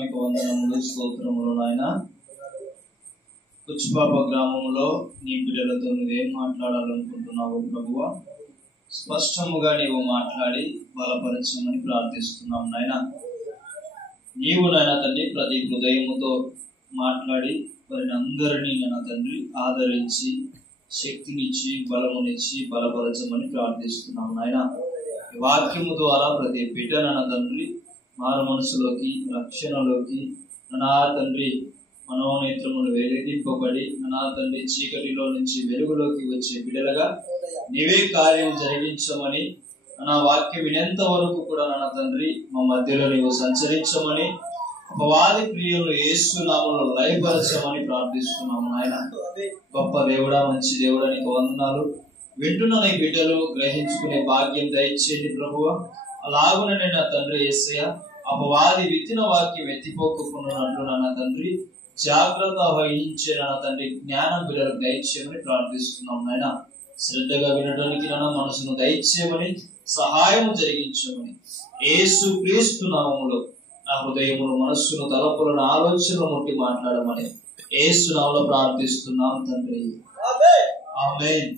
మీకు వందనములు స్తోత్రములు నాయన. కుచ్చుపాప గ్రామంలో నీ బిడ్డలతో నువ్వేం మాట్లాడాలనుకుంటున్నావు ప్రభువా, స్పష్టముగా నీవు మాట్లాడి బలపరచమని ప్రార్థిస్తున్నాం నాయన. నీవు నాయన తండ్రి ప్రతి హృదయముతో మాట్లాడి వారిని అందరినీ నాయన తండ్రి ఆదరించి శక్తినిచ్చి బలమునిచ్చి బలపరచమని ప్రార్థిస్తున్నాం నాయన. వాక్యము ద్వారా ప్రతి బిడ్డ నాయన తండ్రి మారు మనసులోకి రక్షణలోకి నా తండ్రి మనోనేత్రములు వెలిగింపబడి నా తండ్రి చీకటిలో నుంచి వెలుగులోకి వచ్చే బిడ్డలుగా నీవే కార్యం జరిగించమని నా వాక్యం వినేంత వరకు కూడా నా తండ్రి మా మధ్యలో నీవు సంచరించమని అపవాది క్రియలు యేసు నామములో లయపరచమని ప్రార్థిస్తున్నాము నాయన. గొప్ప దేవుడా, మంచి దేవుడా, నీకు వందనాలు. వింటున్న నీ బిడ్డలు గ్రహించుకునే భాగ్యం దయచేయండి ప్రభువా. అలాగునే నా తండ్రి యేసయ్య అపవాది విత్తిన వాక్యం ఎత్తిపోకున్నట్లు నా తండ్రి జాగ్రత్త వహించే నా తండ్రి జ్ఞానం బిడ్డలకు దయచేయమని ప్రార్థిస్తున్నాం నాయన. శ్రద్ధగా వినడానికి నా మనసును దయచేయమని సహాయం జరిగించమని యేసు క్రీస్తు నామములో నా హృదయమును మనస్సును తలపులను ఆలోచనలు ముట్టి మాట్లాడమని యేసు నామములో ప్రార్థిస్తున్నాం తండ్రి. ఆమేన్,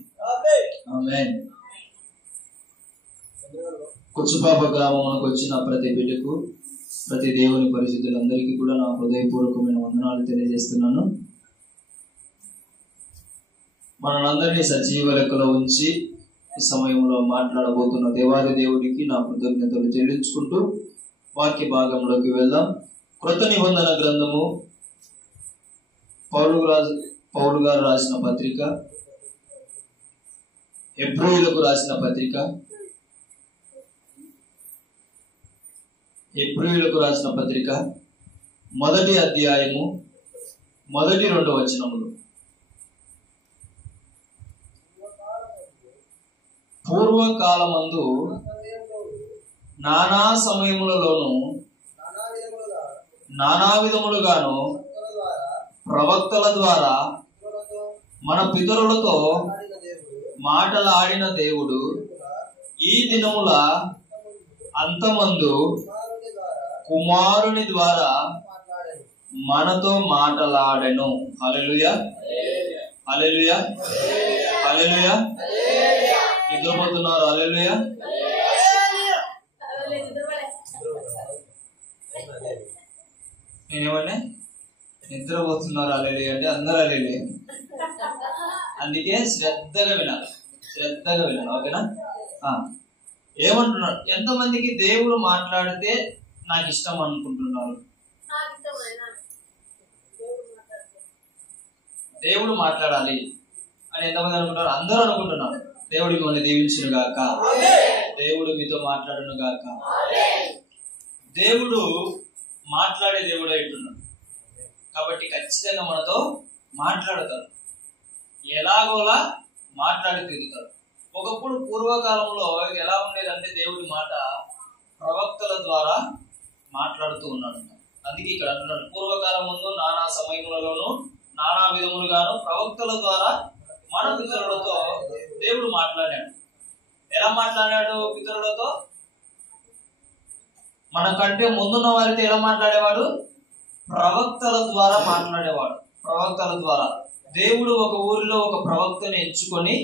ఆమేన్. కుచ్చుపాప గ్రామమునకు వచ్చిన ప్రతి బిడ్డకు, ప్రతి దేవుని పరిశుద్ధులందరికీ కూడా నా హృదయపూర్వకమైన వందనాలు తెలియజేస్తున్నాను. మనందరినీ సజీవ లెక్కలో ఉంచి ఈ సమయంలో మాట్లాడబోతున్న దేవాది దేవుడికి నా కృతజ్ఞతలు చెల్లించుకుంటూ వాక్య భాగంలోకి వెళ్దాం. కృత నిబంధన గ్రంథము పౌలు గారు రాసిన పత్రిక, హెబ్రీయులకు రాసిన పత్రిక, హెబ్రీయులకు రాసిన పత్రిక 1వ అధ్యాయము 1-2 వచనములు. పూర్వకాలమందు నానా సమయములలోను నానా విధములుగాను ప్రవక్తల ద్వారా మన పితరులతో మాటలాడిన దేవుడు ఈ దినముల అంతమందు కుమారుని ద్వారా మనతో మాటలాడెను. హల్లెలూయా, హల్లెలూయా, హల్లెలూయా. నిద్రపోతున్నారు? హల్లెలూయా. నేనేమన్నా నిద్రపోతున్నారు? హల్లెలూయా అంటే అందరూ హల్లెలూయా. అందుకే శ్రద్ధగా వినాలి, శ్రద్ధగా వినాలి. ఓకేనా? ఏమంటున్నాడు? ఎంతమందికి దేవుడు మాట్లాడితే నాకు ఇష్టం అనుకుంటున్నారు? దేవుడు మాట్లాడాలి అని ఎంతమంది అనుకుంటున్నారు? అందరూ అనుకుంటున్నారు. దేవుడు మిమ్మల్ని దీవించును గాక, దేవుడు మీతో మాట్లాడును గాక. దేవుడు మాట్లాడే దేవుడు అంటున్నాడు కాబట్టి ఖచ్చితంగా మనతో మాట్లాడతాడు. ఎలాగోలా మాట్లాడి తిరుగుతాడు. ఒకప్పుడు పూర్వకాలంలో ఎలా ఉండేదంటే దేవుడి మాట ప్రవక్తల ద్వారా మాట్లాడుతూ ఉన్నాడు. అందుకే ఇక్కడ అంటున్నాడు, పూర్వకాలం ముందు నానా సమయములలోను నానా విధములుగాను ప్రవక్తల ద్వారా మన పితరులతో దేవుడు మాట్లాడాడు. ఎలా మాట్లాడాడు పితరులతో? మనకంటే ముందున్న వారితో ఎలా మాట్లాడేవాడు? ప్రవక్తల ద్వారా మాట్లాడేవాడు. ప్రవక్తల ద్వారా దేవుడు ఒక ఊరిలో ఒక ప్రవక్తని ఎంచుకొని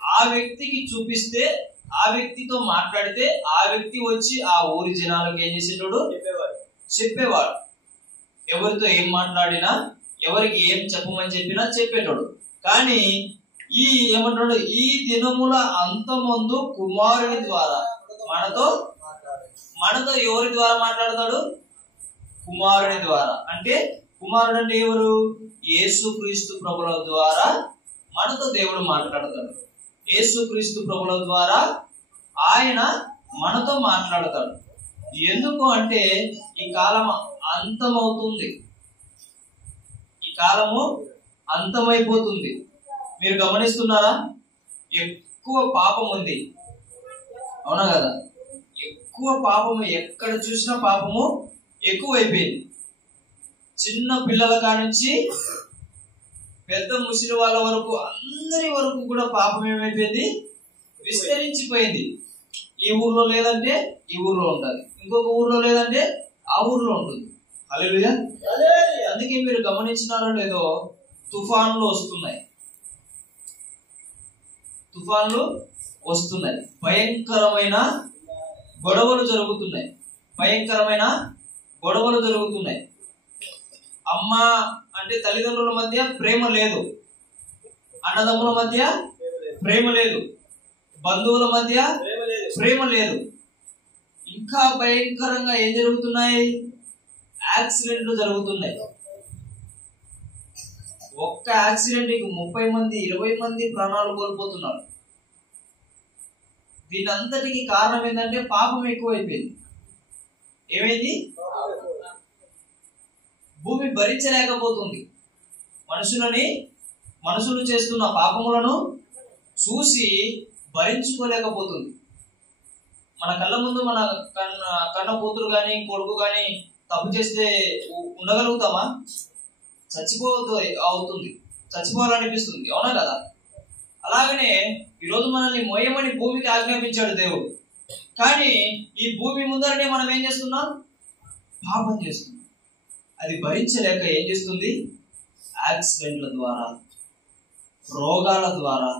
ఆ వ్యక్తికి చూపిస్తే, ఆ వ్యక్తితో మాట్లాడితే ఆ వ్యక్తి వచ్చి ఆ ఊరి జనాలకు ఏం చేసేటోడు? చెప్పేవాడు. ఎవరితో ఏం మాట్లాడినా, ఎవరికి ఏం చెప్పమని చెప్పినా చెప్పేటోడు. కానీ ఈ ఏమంటాడు? ఈ దినముల అంతమందు కుమారుని ద్వారా మనతో ఎవరి ద్వారా మాట్లాడతాడు? కుమారుని ద్వారా. అంటే కుమారుడు అంటే ఎవరు? యేసుక్రీస్తు ప్రభుల ద్వారా మనతో దేవుడు మాట్లాడతాడు. యేసుక్రీస్తు ప్రభుల ద్వారా ఆయన మనతో మాట్లాడతాడు. ఎందుకు అంటే ఈ కాలం అంతమవుతుంది, ఈ కాలము అంతమైపోతుంది. మీరు గమనిస్తున్నారా? ఎక్కువ పాపం ఉంది, అవునా కదా? ఎక్కువ పాపము, ఎక్కడ చూసినా పాపము ఎక్కువైపోయింది. చిన్న పిల్లల కానుంచి పెద్ద ముసలి వాళ్ళ వరకు అందరి వరకు కూడా పాపం ఏమైపోయింది? విస్తరించిపోయింది. ఈ ఊర్లో లేదంటే ఈ ఊర్లో ఉంటుంది, ఇంకొక ఊర్లో లేదంటే ఆ ఊర్లో ఉంటుంది. హల్లెలూయా. అందుకే మీరు గమనించినారో లేదో, తుఫాన్లు వస్తున్నాయి, తుఫాన్లు వస్తున్నాయి, భయంకరమైన గొడవలు జరుగుతున్నాయి, భయంకరమైన గొడవలు జరుగుతున్నాయి. అమ్మ అంటే తల్లిదండ్రుల మధ్య ప్రేమ లేదు, అన్నదమ్ముల మధ్య ప్రేమ లేదు, బంధువుల మధ్య ప్రేమ లేదు. ఇంకా భయంకరంగా ఏం జరుగుతున్నాయి? యాక్సిడెంట్లు జరుగుతున్నాయి. ఒక్క యాక్సిడెంట్ 30 మంది 20 మంది ప్రాణాలు కోల్పోతున్నారు. దీని అంతటికి కారణం ఏంటంటే పాపం ఎక్కువైపోయింది. ఏమైంది? భూమి భరించలేకపోతుంది. మనుషులు చేస్తున్న పాపములను చూసి భరించుకోలేకపోతుంది. మన కళ్ళ ముందు మన కన్న కూతురు కానీ కొడుకు కానీ తప్పు చేస్తే ఉండగలుగుతామా? చచ్చిపోవాలనిపిస్తుంది, అవునా కదా? అలాగనే ఈరోజు మనల్ని మోయమని భూమికి ఆజ్ఞాపించాడు దేవుడు. కానీ ఈ భూమి ముందరనే మనం ఏం చేస్తున్నాం? పాపం చేస్తున్నాం. అది భరించలేక ఏం చేస్తుంది? యాక్సిడెంట్ల ద్వారా, రోగాల ద్వారా,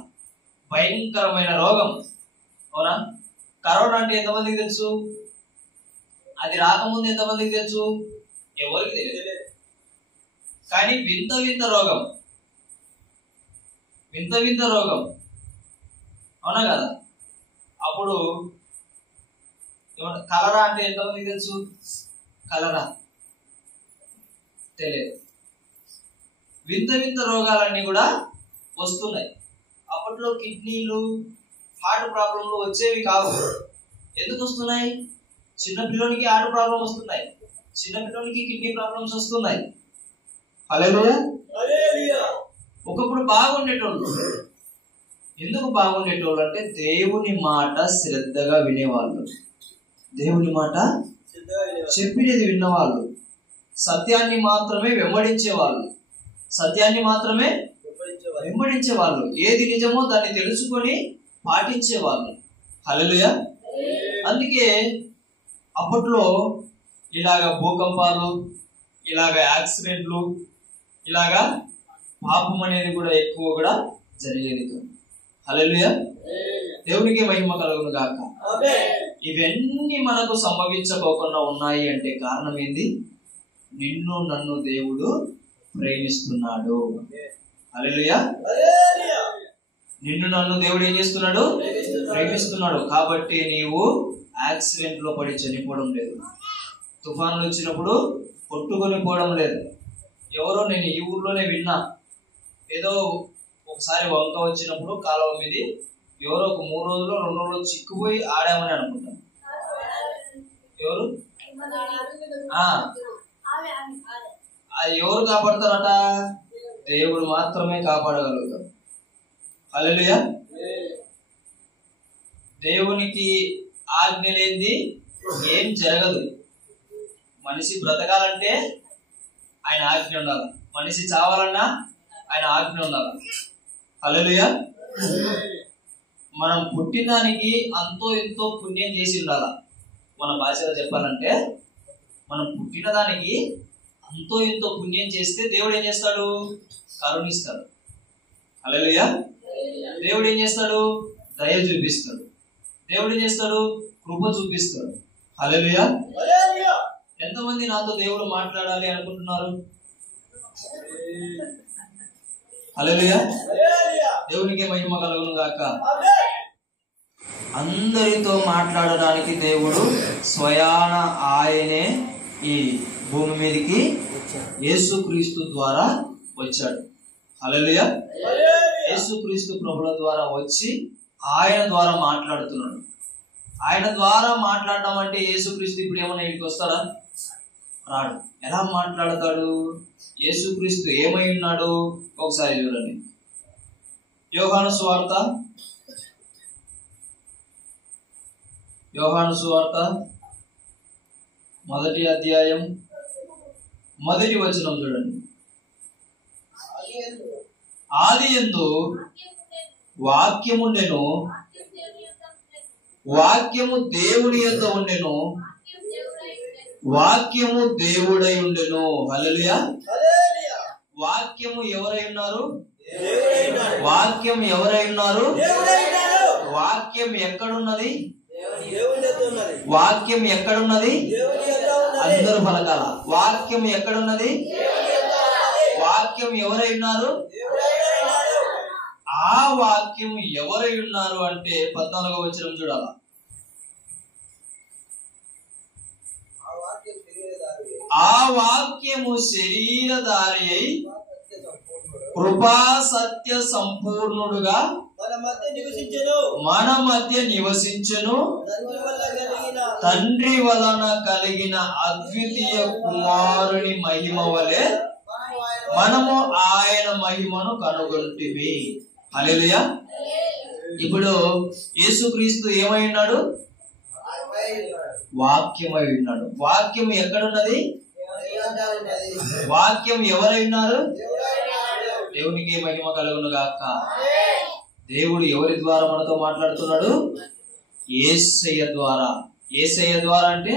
భయంకరమైన రోగం, అవునా? కరోనా అంటే ఎంతమందికి తెలుసు? అది రాకముందు ఎంతమందికి తెలుసు? ఎవరికి తెలియదు. కానీ వింత వింత రోగం, అవునా కదా? అప్పుడు కలరా అంటే ఎంతమందికి తెలుసు? కలరా తెలియదు. వింత వింత రోగాలన్నీ కూడా వస్తున్నాయి. అప్పట్లో కిడ్నీలు, హార్ట్ ప్రాబ్లంలు వచ్చేవి కావు. ఎందుకు వస్తున్నాయి? చిన్నపిల్లోనికి హార్ట్ ప్రాబ్లం వస్తున్నాయి, చిన్నపిల్లోనికి కిడ్నీ ప్రాబ్లమ్స్ వస్తున్నాయి. హల్లెలూయా. ఒకప్పుడు బాగుండేటోళ్ళు. ఎందుకు బాగుండేటోళ్ళు అంటే దేవుని మాట శ్రద్ధగా వినేవాళ్ళు, దేవుని మాట చెప్పినది విన్నవాళ్ళు, సత్యాన్ని మాత్రమే వెంబడించేవాళ్ళు, ఏది నిజమో దాన్ని తెలుసుకొని పాటించేవాళ్ళు. హల్లెలూయా. అందుకే అప్పట్లో ఇలాగ భూకంపాలు, ఇలాగ యాక్సిడెంట్లు, ఇలాగా పాపం అనేది కూడా ఎక్కువ కూడా జరిగేది కాదు. హల్లెలూయా. దేవునికి మహిమ కలుగును గాక. ఇవన్నీ మనకు సంభవించకోకుండా ఉన్నాయి అంటే కారణం ఏంది? నిన్ను నన్ను దేవుడు ప్రేమిస్తున్నాడు. హల్లెలూయా. నిన్ను నన్ను దేవుడు ఏం చేస్తున్నాడు? ప్రేమిస్తున్నాడు. కాబట్టి నీవు యాక్సిడెంట్ లో పడి చనిపోవడం లేదు, తుఫాన్లు వచ్చినప్పుడు కొట్టుకొని పోవడం లేదు. ఎవరో నేను ఈ ఊర్లోనే విన్నా, ఏదో ఒకసారి వంక వచ్చినప్పుడు కాలువ మీది ఎవరో ఒక 3 రోజులు 2 రోజులు చిక్కుపోయి ఆడామని అనుకుంటాను. ఎవరు? అది ఎవరు కాపాడతారట? దేవుడు మాత్రమే కాపాడగలుగుతాడు. హల్లెలూయా. దేవునికి ఆజ్ఞ లేనిది ఏం జరగదు. మనిషి బ్రతకాలంటే ఆయన ఆజ్ఞ ఉండాలి, మనిషి చావాలన్నా ఆయన ఆజ్ఞ ఉండాలి. హల్లెలూయా. మనం పుట్టినానికి అంతో ఎంతో పుణ్యం చేసి ఉండాలి. మన భాషలో చెప్పాలంటే మనం పుట్టిన దానికి అంతో ఎంతో పుణ్యం చేస్తే దేవుడు ఏం చేస్తాడు? కరుణిస్తాడు. హల్లెలూయా. దేవుడు ఏం చేస్తాడు? దయ చూపిస్తాడు. దేవుడు ఏం చేస్తాడు? కృప చూపిస్తాడు. హల్లెలూయా. ఎంతమంది నాతో దేవుడు మాట్లాడాలి అనుకుంటున్నారు? హల్లెలూయా. దేవునికి మహిమ కలుగును గాక. అందరితో మాట్లాడడానికి దేవుడు స్వయాన ఆయనే ఈ భూమి మీదకి యేసుక్రీస్తు ద్వారా వచ్చాడు. హల్లెలూయా. యేసుక్రీస్తు ప్రభుల ద్వారా వచ్చి ఆయన ద్వారా మాట్లాడుతున్నాడు. ఆయన ద్వారా మాట్లాడడం అంటే యేసుక్రీస్తు ఇప్పుడు ఏమన్నా ఇంటికి వస్తాడా? రాడు. ఎలా మాట్లాడతాడు? యేసుక్రీస్తు ఏమై ఉన్నాడు? ఒకసారి చూడండి. యోహాను సువార్త 1వ అధ్యాయం 1వ వచనం చూడండి. ఆదియందు వాక్యముండెను, వాక్యము దేవుని యొద్ద ఉండెను, వాక్యము దేవుడై ఉండెను. హల్లెలూయా. వాక్యము ఎవరై ఉన్నారు? వాక్యం ఎవరై ఉన్నారు? వాక్యం ఎక్కడున్నది? వాక్యం ఎక్కడున్నది? అందరూ పలకాల. వాక్యం ఎక్కడున్నది? వాక్యం ఎవరై ఉన్నారు? ఆ వాక్యం ఎవరై ఉన్నారు అంటే 14వ వచనం చూడాల. ఆ వాక్యము శరీరధారి అయి కృపా సత్య సంపూర్ణుడుగా మన మధ్య నివసించెను. తండ్రి వలన కలిగిన అద్వితీయ కుమారుని మహిమ వలె మనము ఆయన మహిమను కనుగొంటిమి. హల్లెలూయా. ఇప్పుడు యేసుక్రీస్తు ఏమై ఉన్నాడు? వాక్యమై ఉన్నాడు. వాక్యం ఎక్కడున్నది? వాక్యం ఎవరై ఉన్నారు? దేవునికి మహిమ కలుగును గాక. దేవుడు ఎవరి ద్వారా మనతో మాట్లాడుతున్నాడు? యేసయ్య ద్వారా. యేసయ్య ద్వారా అంటే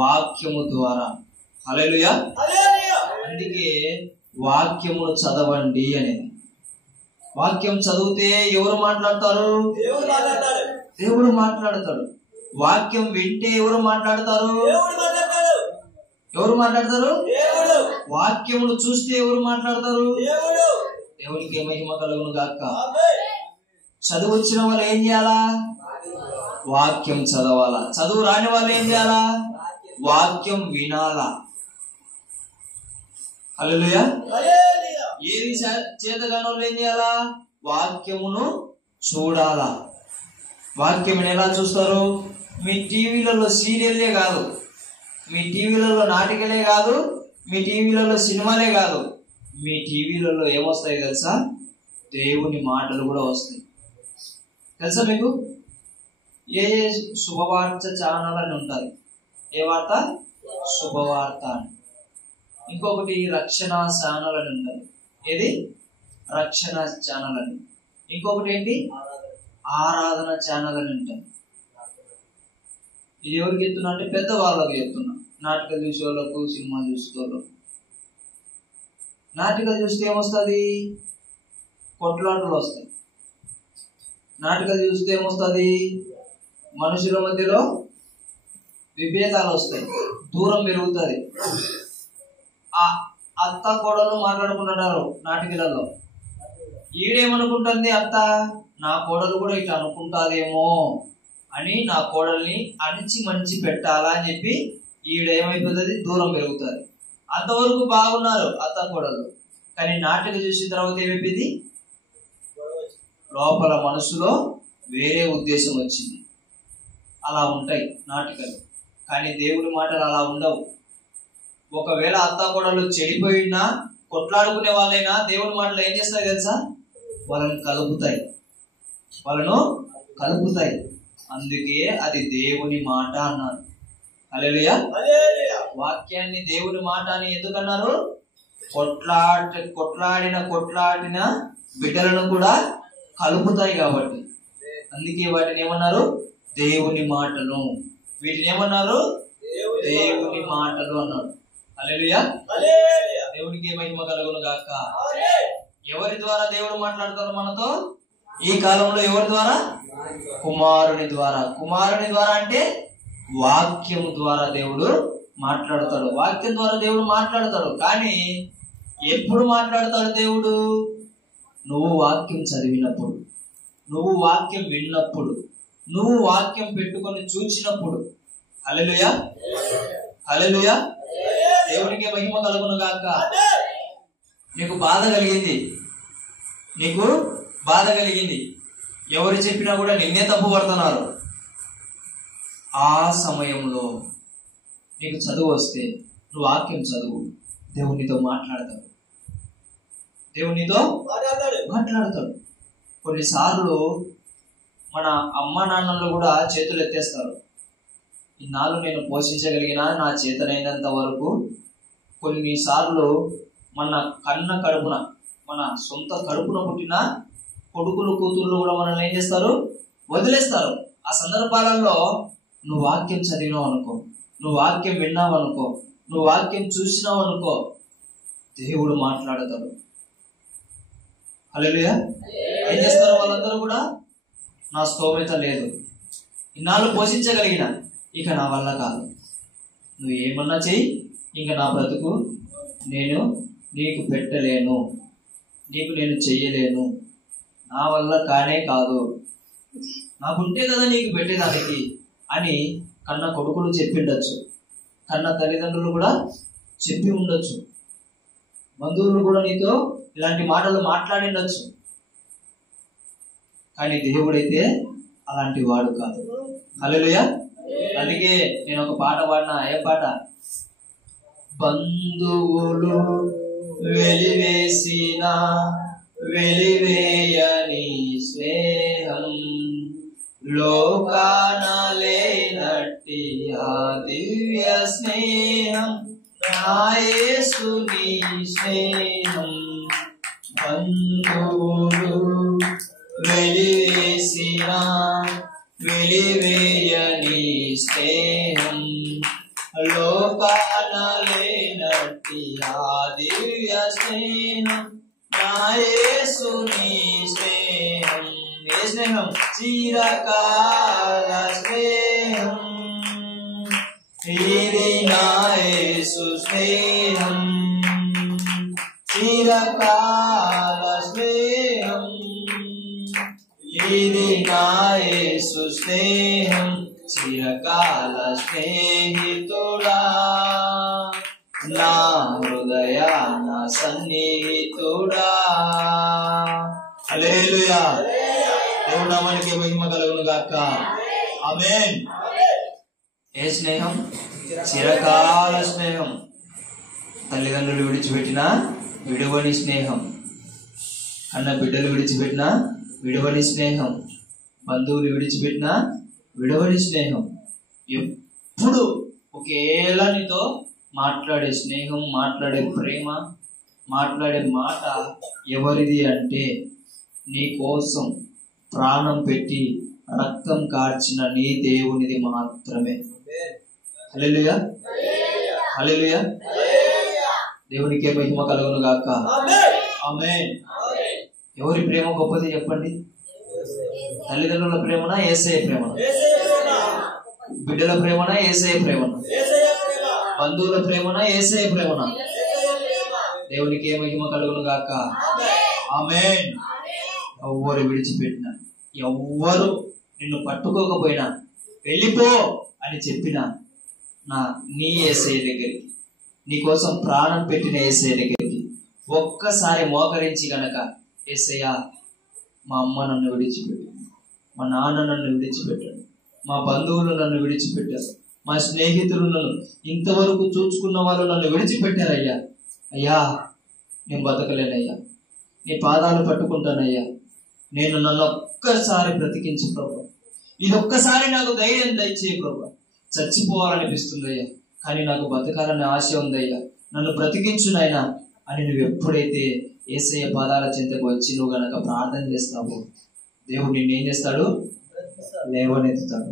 వాక్యము ద్వారా. హల్లెలూయా. అందుకే వాక్యమును చదవండి అనేది. వాక్యం చదివితే ఎవరు మాట్లాడతారు? దేవుడు మాట్లాడతాడు. వాక్యం వింటే ఎవరు మాట్లాడతారు? ఎవరు మాట్లాడతారు? వాక్యమును చూస్తే ఎవరు మాట్లాడతారు? దేవునికి మహిమ కలుగును గాక. చదువు వచ్చిన వాళ్ళు ఏం చేయాలా? వాక్యం చదవాలా. చదువు రాని వాళ్ళు ఏం చేయాలా? వాక్యం వినాలా. హల్లెలూయా. ఏది చేతగాని వాళ్ళు ఏం చేయాలా? వాక్యమును చూడాలా. వాక్యం ఎలా చూస్తారు? మీ టీవీలలో సీరియల్లే కాదు, మీ టీవీలలో నాటికలే కాదు, మీ టీవీలలో సినిమాలే కాదు, మీ టీవీలలో ఏమొస్తాయి తెలుసా? దేవుని మాటలు కూడా వస్తాయి. తెలుసా మీకు? ఏ శుభవార్త ఛానల్ అని ఉంటాయి. ఏ వార్త? శుభవార్త అని. ఇంకొకటి రక్షణ ఛానల్ అని ఉంటుంది. ఏది? రక్షణ ఛానల్ అని. ఇంకొకటి ఏంటి? ఆరాధన ఛానల్ అని ఉంటుంది. ఇది ఎవరికి చెప్తున్నా అంటే పెద్దవాళ్ళకి చెప్తున్నా. నాటకాలు చూసే వాళ్ళకు, సినిమా చూసేవాళ్ళకు. నాటకాలు చూస్తే ఏమొస్తుంది? కొట్లాటలు వస్తాయి. నాటకాలు చూస్తే ఏమొస్తుంది? మనుషుల మధ్యలో విభేదాలు వస్తాయి, దూరం పెరుగుతుంది. ఆ అత్త కోడలు మాట్లాడుకుంటున్నారు నాటకాలలో. ఈడేమనుకుంటుంది? అత్త నా కోడలు కూడా ఇట్లా అనుకుంటాదేమో అని నా కోడల్ని అణిచి మంచి పెట్టాలా అని చెప్పి ఈడేమైపోతుంది? దూరం పెరుగుతుంది. అంతవరకు బాగున్నారు అత్త కోడలు. కానీ నాటకం చూసిన తర్వాత ఏమైపోయింది? లోపల మనసులో వేరే ఉద్దేశం వచ్చింది. అలా ఉంటాయి నాటకాలు. కానీ దేవుడి మాటలు అలా ఉండవు. ఒకవేళ అత్త కోడలు చెడిపోయినా, కొట్లాడుకునే వాళ్ళైనా దేవుడి మాటలు ఏం చేస్తాయి తెలుసా? వాళ్ళను కలుపుతాయి, వాళ్ళను కలుపుతాయి. అందుకే అది దేవుని మాట అన్నారు. హల్లెలూయా. వాక్యాన్ని దేవుని మాట అని ఎందుకన్నారు? కొట్లాడిన బిడ్డలను కూడా కలుపుతాయి కాబట్టి. అందుకే వాటిని ఏమన్నారు? దేవుని మాటలు. వీటిని ఏమన్నారు? దేవుని మాటలు అన్నారు. హల్లెలూయా. దేవునికి మహిమ కలుగును గాక. ఎవరి ద్వారా దేవుడు మాట్లాడతారు మనతో? ఈ కాలంలో ఎవరి ద్వారా? కుమారుని ద్వారా. కుమారుని ద్వారా అంటే వాక్యము ద్వారా దేవుడు మాట్లాడతాడు. వాక్యం ద్వారా దేవుడు మాట్లాడతాడు. కానీ ఎప్పుడు మాట్లాడతాడు దేవుడు? నువ్వు వాక్యం చదివినప్పుడు, నువ్వు వాక్యం విన్నప్పుడు, నువ్వు వాక్యం పెట్టుకొని చూచినప్పుడు. హల్లెలూయా. హల్లెలూయా. దేవునికి మహిమ కలుగును గాక. నీకు బాధ కలిగింది, నీకు బాధ కలిగింది. ఎవరు చెప్పినా కూడా నిన్నే తప్పు పడుతున్నారు. ఆ సమయంలో నీకు చదువు వస్తే నువ్వు వాక్యం చదువు. దేవునితో మాట్లాడతాడు. దేవునితో మాట్లాడతాడు. కొన్నిసార్లు మన అమ్మ నాన్నలు కూడా చేతులు ఎత్తేస్తారు. ఇన్నాళ్ళు నేను పోషించగలిగిన నా చేతనైనంత వరకు. కొన్నిసార్లు మన కడుపున, మన సొంత కడుపున పుట్టిన కొడుకులు కూతుళ్ళు కూడా మనల్ని ఏం చేస్తారు? వదిలేస్తారు. ఆ సందర్భాలలో నువ్వు వాక్యం చదివినావు అనుకో, నువ్వు వాక్యం విన్నావు అనుకో, నువ్వు వాక్యం చూసినావు అనుకో, దేవుడు మాట్లాడతాడు. హల్లెలూయా. ఏం చేస్తారు వాళ్ళందరూ కూడా? నా స్తోమత లేదు, ఇన్నాళ్ళు పోషించగలిగిన, ఇక నా వల్ల కాదు, నువ్వు ఏమన్నా చెయ్యి, ఇంకా నా బ్రతుకు నేను నీకు పెట్టలేను, నీకు నేను చెయ్యలేను, నా వల్ల కానే కాదు, నాకుంటే కదా నీకు పెట్టేదానికి అని కన్న కొడుకులు చెప్పిండొచ్చు, కన్న తల్లిదండ్రులు కూడా చెప్పి ఉండొచ్చు, బంధువులు కూడా నీతో ఇలాంటి మాటలు మాట్లాడిండొచ్చు. కానీ దేవుడైతే అలాంటి వాడు కాదు. హల్లెలూయా. అందుకే నేను ఒక పాట పాడినా. ఏ పాట? బంధువులు వెలివేసిన వెలివేయని స్నేహం, లోకాన లేనట్టి ఆ దివ్య స్నేహం, నా యేసుని స్నేహం. బంధువులు వెలివేసిన వెలివేయని స్నేహం, లోకాన లేనట్టి ఆ దివ్య స్నేహం, నా యేసుని స్నేహం. ఏ స్నేహం? చిరకాల స్నేహం, ఇది నా యేసు స్నేహం. చిరకాల స్నేహం, ఇది నా యేసు స్నేహం. చిరకాల స్నేహితుడా, నా హృదయాన సన్నిహితుడా. హల్లెలూయా. దేవుని నామానికి మహిమ కలుగును గాక. ఆమేన్. ఏ స్నేహం? చిరకాల స్నేహం. తల్లిదండ్రులు విడిచిపెట్టిన విడువని స్నేహం, అన్న బిడ్డలు విడిచిపెట్టిన విడువని స్నేహం, బంధువులు విడిచిపెట్టిన విడువని స్నేహం, ఎప్పుడు ఒకేలా నీతో మాట్లాడే స్నేహం, మాట్లాడే ప్రేమ, మాట్లాడే మాట ఎవరిది అంటే నీ కోసం ప్రాణం పెట్టి రక్తం కార్చిన నీ దేవునిది మాత్రమే. హల్లెలూయా. హల్లెలూయా. దేవునికే మహిమ కలుగును గాక. ఆమేన్. ఎవరి ప్రేమ గొప్పది చెప్పండి? తల్లిదండ్రుల ప్రేమనా, యేసయ్య ప్రేమనా? బిడ్డల ప్రేమనా, యేసయ్య ప్రేమనా? బంధువుల ప్రేమనా, యేసయ్య ప్రేమనా? దేవునికే మహిమ కలుగును గాక. ఆమేన్. ఎవ్వరు విడిచిపెట్టినా, ఎవ్వరు నిన్ను పట్టుకోకపోయినా, వెళ్ళిపో అని చెప్పినా, నీ యేసయ్య దగ్గరికి, నీ కోసం ప్రాణం పెట్టిన యేసయ్య దగ్గరికి ఒక్కసారి మోకరించి గనక, యేసయ్య మా అమ్మ నన్ను విడిచిపెట్టాడు, మా నాన్న నన్ను విడిచిపెట్టాడు, మా బంధువులు నన్ను విడిచిపెట్టారు, మా స్నేహితులు నన్ను ఇంతవరకు చూసుకున్న వాళ్ళు నన్ను విడిచిపెట్టారయ్యా, అయ్యా నేను బతకలేనయ్యా, నీ పాదాలు పట్టుకుంటానయ్యా, నేను నన్ను ఒక్కసారి బ్రతికించు ప్రభు, ఇదొక్కసారి నాకు ధైర్యం దయచేయి ప్రభు, చచ్చిపోవాలనిపిస్తుందయ్యా కానీ నాకు బతకాలనే ఆశ ఉందయ్యా, నన్ను బ్రతికించునైనా అని నువ్వు ఎప్పుడైతే యేసయ్య పాదాల చెంతకు వచ్చి నువ్వు గనక ప్రార్థన చేస్తావు, దేవుడు నిన్నేం చేస్తాడు? లేవనెత్తుతాడు.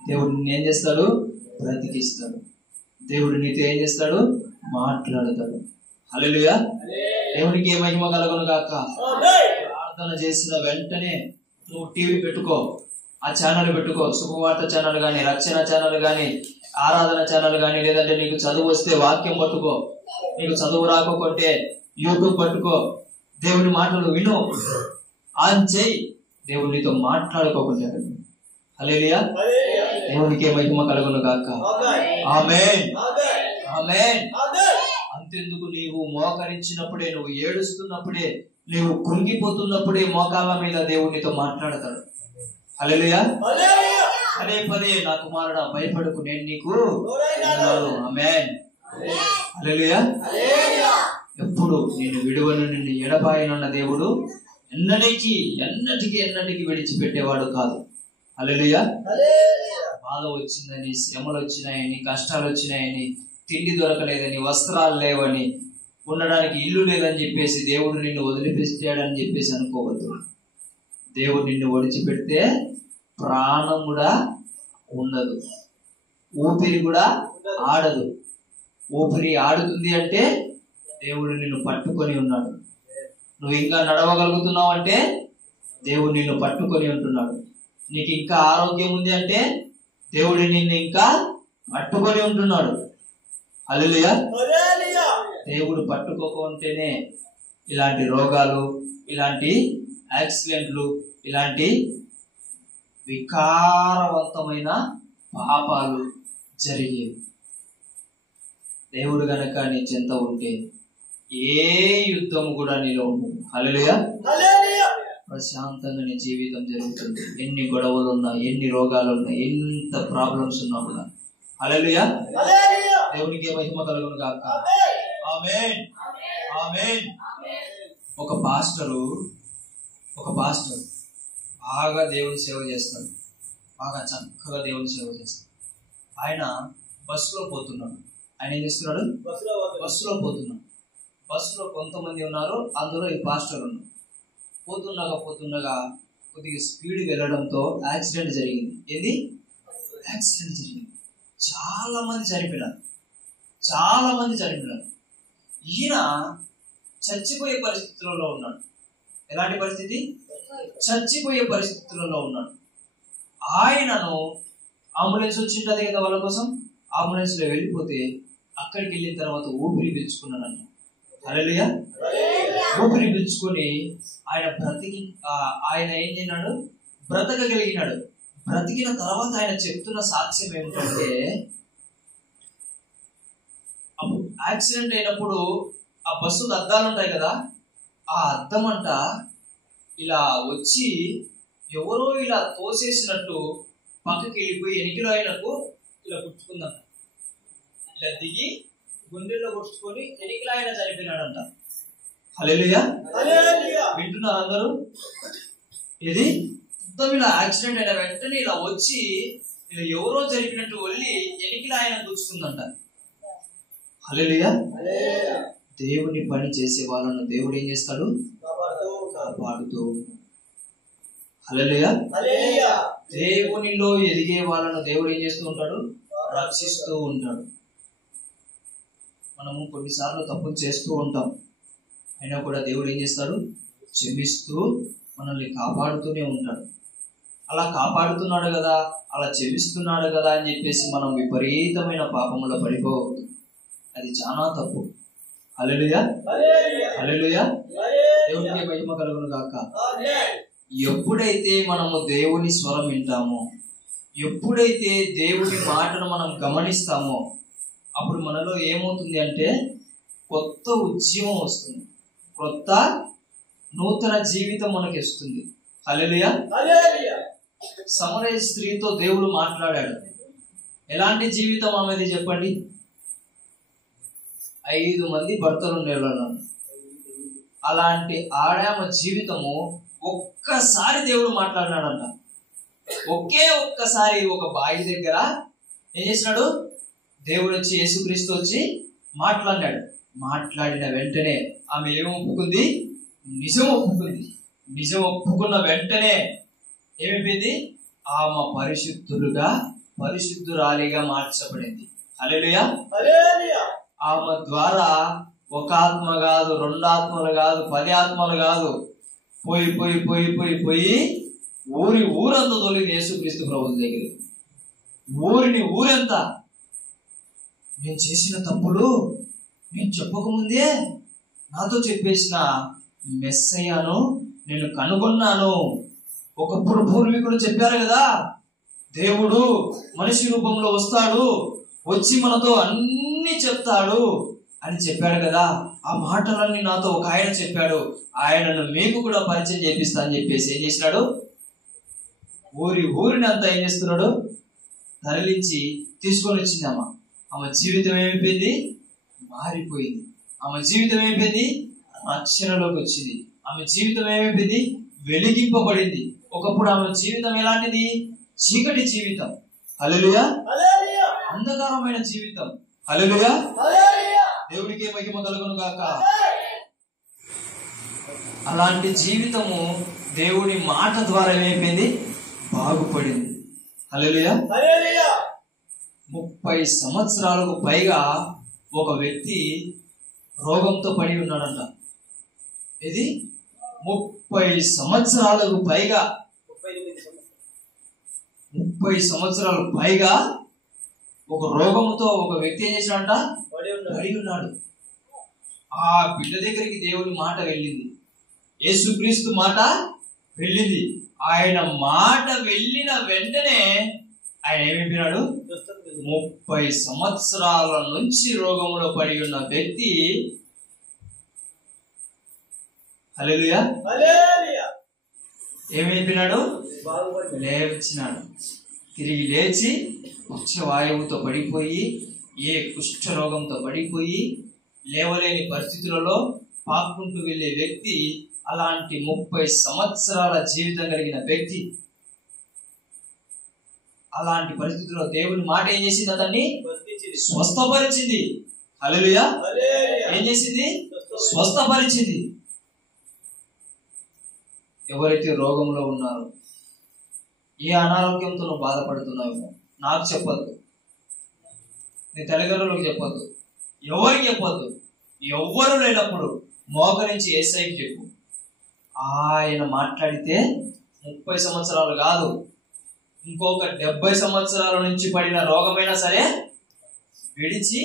దేవుడు నిన్నేం చేస్తాడు? బ్రతికిస్తాడు. దేవుడు నీతో ఏం చేస్తాడు? మాట్లాడతాడు. హల్లెలూయా. దేవునికి ఏ మహిమ కలుగును గాక. ప్రార్థన చేసిన వెంటనే నువ్వు టీవీ పెట్టుకో, ఆ ఛానల్ పెట్టుకో, శుభవార్త ఛానల్ కానీ, రక్షణ ఛానల్ కానీ, ఆరాధన ఛానల్ కానీ, లేదంటే నీకు చదువు వస్తే వాక్యం పట్టుకో, నీకు చదువు రాకపోతే యూట్యూబ్ పట్టుకో, దేవుని మాటలు విను, ఆన్ చేయి, దేవుడు నీతో మాట్లాడుకోకుండా. హల్లెలూయా. దేవునికే మహిమ కలుగును గాక. ఆమేన్. ఆమేన్. అంతెందుకు, నీవు మోకరించినప్పుడే, నువ్వు ఏడుస్తున్నప్పుడే, నీవు కృంగిపోతున్నప్పుడే మోకాళ్ళ మీద దేవుడు నీతో మాట్లాడతాడు. హల్లెలూయా. పదే పదే నా కుమారుడా భయపడకు, నేను నీకు ఉన్నాను. ఆమేన్. హల్లెలూయా. ఎప్పుడు నేను విడువను, నిన్ను ఎడబాయనున్న దేవుడు ఎన్నటికి విడిచిపెట్టేవాడు కాదు. హల్లెలూయా. బాధ వచ్చిందని, శ్రమలు వచ్చినాయని, కష్టాలు వచ్చినాయని, తిండి దొరకలేదని, వస్త్రాలు లేవని, ఉండడానికి ఇల్లు లేదని చెప్పేసి దేవుడు నిన్ను వదిలిపెట్టాడని చెప్పేసి అనుకోవద్దు. దేవుడు నిన్ను విడిచిపెడితే ప్రాణం కూడా ఉండదు. ఊపిరి కూడా ఆడదు. ఊపిరి ఆడుతుంది అంటే దేవుడు నిన్ను పట్టుకొని ఉన్నాడు. నువ్వు ఇంకా నడవగలుగుతున్నావు అంటే దేవుడు నిన్ను పట్టుకొని ఉంటున్నాడు. నీకు ఇంకా ఆరోగ్యం ఉంది అంటే దేవుడు నిన్ను ఇంకా పట్టుకొని ఉంటున్నాడు. హల్లెలూయా. దేవుడు పట్టుకోకుంటేనే ఇలాంటి రోగాలు, ఇలాంటి యాక్సిడెంట్లు, ఇలాంటి వికారవంతమైన పాపాలు జరిగేవి. దేవుడు గనక నీ చెంత ఉంటే ఏ యుద్ధం కూడా నీలో ఉండదు. హల్లెలూయా. ప్రశాంతంగా నీ జీవితం జరుగుతుంది. ఎన్ని గొడవలు ఉన్నా, ఎన్ని రోగాలు ఉన్నా, ఎంత ప్రాబ్లమ్స్ ఉన్నా కూడా. హల్లెలూయా. దేవునికి మహిమ కలుగును గాక. ఆమేన్, ఆమేన్. ఒక పాస్టర్ బాగా దేవుని సేవ చేస్తాడు. బాగా చక్కగా దేవుని సేవ చేస్తాడు. ఆయన బస్సులో పోతున్నాడు. ఆయన ఏం చేస్తున్నాడు? బస్సులో పోతున్నాడు. బస్సులో కొంతమంది ఉన్నారు, అందులో ఈ పాస్టర్ ఉన్నాడు. పోతుండగా కొద్దిగా స్పీడ్ వెళ్ళడంతో యాక్సిడెంట్ జరిగింది. ఏది? యాక్సిడెంట్ జరిగింది. చాలా మంది చనిపోయినారు. ఈయన చచ్చిపోయే పరిస్థితులలో ఉన్నాడు. ఎలాంటి పరిస్థితి? చచ్చిపోయే పరిస్థితులలో ఉన్నాడు. ఆయనను అంబులెన్స్ వచ్చింటది కదా వాళ్ళ కోసం. అంబులెన్స్ లో వెళ్ళిపోతే అక్కడికి వెళ్ళిన తర్వాత ఊపిరి పీల్చుకున్నాడంట. హల్లెలూయా. ఊపిరి పీల్చుకొని ఆయన ఏం చేసినాడు? బ్రతకగలిగినాడు. బ్రతికిన తర్వాత ఆయన చెప్తున్న సాక్ష్యం ఏమిటంటే, అప్పుడు యాక్సిడెంట్ అయినప్పుడు ఆ బస్సుకు అద్దాలు ఉంటాయి కదా, ఆ అద్దం అంట ఇలా వచ్చి ఎవరో ఇలా తోసేసినట్టు పక్కకి వెళ్ళిపోయి ఎనికిలో ఆయనకు ఇలా గుర్తుకుందంట. ఇలా దిగి గుండెల్లో గుర్చుకొని ఎనికిలో ఆయన చనిపోయినాడంట. హల్లెలూయా. వింటున్నారు అందరూ? ఇది మొత్తం ఇలా యాక్సిడెంట్ అయిన వెంటనే ఇలా వచ్చి ఇలా ఎవరో జరిపినట్టు వెళ్ళి ఎనికిలో ఆయన గుర్చుకుందంట. హల్లెలూయా. దేవుని పని చేసే వాళ్ళను దేవుడు ఏం చేస్తాడు? కాపాడుతూ. హల్లెలూయా. దేవునిలో ఎదిగే వాళ్ళను దేవుడు ఏం చేస్తూ ఉంటాడు? రక్షిస్తూ ఉంటాడు. మనము కొన్నిసార్లు తప్పులు చేస్తూ ఉంటాం, అయినా కూడా దేవుడు ఏం చేస్తాడు? క్షమిస్తూ మనల్ని కాపాడుతూనే ఉంటాడు. అలా కాపాడుతున్నాడు కదా, అలా క్షమిస్తున్నాడు కదా అని చెప్పేసి మనం విపరీతమైన పాపములో పడిపోవద్దు. అది చాలా తప్పు. హల్లెలూయా. హల్లెలూయా. దేవునికి మహిమ కలుగును గాక. ఎప్పుడైతే మనము దేవుని స్వరం వింటామో, ఎప్పుడైతే దేవుని మాటను మనం గమనిస్తామో, అప్పుడు మనలో ఏమవుతుంది అంటే కొత్త ఉద్యమం వస్తుంది, కొత్త నూతన జీవితం మనకి వస్తుంది. హల్లెలూయా. సమరయ స్త్రీతో దేవుడు మాట్లాడాడు. ఎలాంటి జీవితం ఆమెది చెప్పండి? 5 మంది భర్తలు ఉండేవాళ్ళు. అలాంటి ఆడామ జీవితము ఒక్కసారి దేవుడు మాట్లాడినాడంట. ఒక్కసారి ఒక బావి దగ్గర ఏం చేసినాడు? దేవుడు వచ్చి, యేసుక్రీస్తు వచ్చి మాట్లాడినాడు. మాట్లాడిన వెంటనే ఆమె ఏం ఒప్పుకుంది? నిజం ఒప్పుకుంది. నిజం ఒప్పుకున్న వెంటనే ఏమైపోయింది? ఆమె పరిశుద్ధురాలిగా మార్చబడింది. హల్లెలూయా. ఆమె ద్వారా ఒక ఆత్మ కాదు, 2 ఆత్మలు కాదు, 10 ఆత్మలు కాదు, పోయి ఊరంతా తొలిగింది యేసుక్రీస్తు ప్రభువు దగ్గర. ఊరెంత నేను చేసిన తప్పులు నేను చెప్పకముందే నాతో చెప్పేసిన మెస్సయ్యను నేను కనుగొన్నాను. ఒకప్పుడు పూర్వీకులు చెప్పారు కదా, దేవుడు మనిషి రూపంలో వస్తాడు, వచ్చి మనతో అన్ని చెప్తాడు అని చెప్పాడు కదా. ఆ మాటలన్నీ నాతో ఒక ఆయన చెప్పాడు, ఆయనను మీకు కూడా పరిచయం చేపిస్తా అని చెప్పేసి ఏం చేసినాడు? ఊరిని అంతా ఏం చేస్తున్నాడు? తరలించి తీసుకొని వచ్చింది. ఆమె జీవితం ఏమైపోయింది? మారిపోయింది. ఆమె జీవితం ఏమైపోయింది? రక్షణలోకి వచ్చింది. ఆమె జీవితం ఏమైపోయింది? వెలిగింపబడింది. ఒకప్పుడు ఆమె జీవితం ఎలాంటిది? చీకటి జీవితం. హల్లెలూయా. అంధకారమైన జీవితం. హల్లెలూయా. దేవుడికే మహిమ కలుగును గాక. అలాంటి జీవితము దేవుని మాట ద్వారా ఏమైపోయింది? బాగుపడింది. హల్లెలూయా. 30 సంవత్సరాలకు పైగా ఒక వ్యక్తి రోగంతో పడి ఉన్నాడంట. ఇది 30 సంవత్సరాలకు పైగా 30 సంవత్సరాలు పైగా ఒక రోగంతో ఒక వ్యక్తి ఏం చేశాడంట? పడి ఉన్నాడు. ఆ బిడ్డ దగ్గరికి దేవుని మాట వెళ్ళింది, యేసుక్రీస్తు మాట వెళ్ళింది. ఆయన మాట వెళ్ళిన వెంటనే ఆయన ఏమైపోయినాడు? 30 సంవత్సరాల నుంచి రోగంలో పడి ఉన్న వ్యక్తి హల్లెలూయా ఏమైపోయినాడు? లేచినాడు. తిరిగి లేచి పక్షవాయువుతో పడిపోయి, ఏ కుష్ఠ రోగంతో పడిపోయి లేవలేని పరిస్థితులలో పాక్కుంటూ వెళ్ళే వ్యక్తి, అలాంటి 30 సంవత్సరాల జీవితం కలిగిన వ్యక్తి, అలాంటి పరిస్థితుల్లో దేవుని మాట ఏం చేసింది? అతన్ని స్వస్థపరిచింది. హల్లెలూయా. ఏం చేసింది? స్వస్థపరిచింది. ఎవరైతే రోగంలో ఉన్నారో, ఏ అనారోగ్యంతో నువ్వు బాధపడుతున్నావు, నాకు చెప్పొద్దు, నీ తల్లిదండ్రులకు చెప్పొద్దు, ఎవరికి చెప్పొద్దు. ఎవ్వరు లేనప్పుడు మోకరించి యేసయ్యకి చెప్పు. ఆయన మాట్లాడితే 30 సంవత్సరాలు కాదు, ఇంకొక 70 సంవత్సరాల నుంచి పడిన రోగమైనా సరే విడిచి